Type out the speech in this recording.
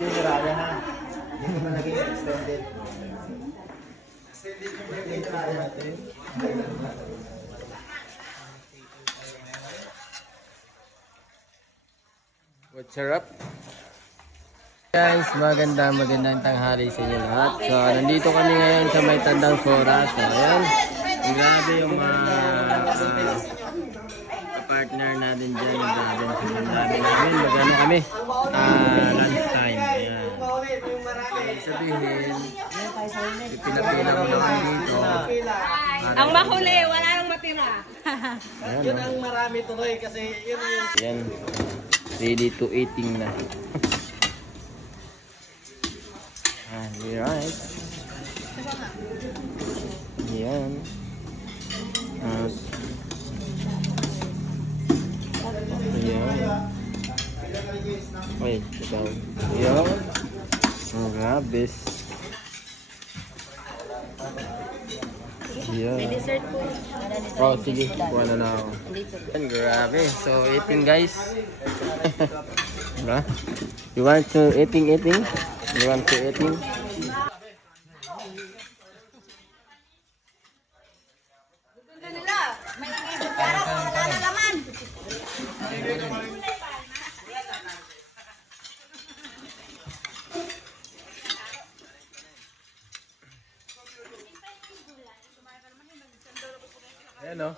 Hindi, maraya na. Hindi pa naging extended. Extended yung birthday natin. What's up? Guys, magandang tanghali sa inyo lahat. So, nandito kami ngayon sa may Tandang Sora. So, ayan. Grabe yung partner natin dyan. Grabe yung dami namin. Magano kami? Lunch time. Ayan. Sabihin, pipila-pila mo lang dito. Ang mahuli, wala nang matira. Yun ang marami tuloy kasi yun yung... Ayan. Ready to eating na. Alright. Ayan. Ayan. Wait, ikaw. Ayan. Ang grabes. Ayan. May dessert po. Oh, sige. Kuha na ako. Ayan, grabe. So, eating guys. Diba? You want to eating? You want to eating? Ayan o.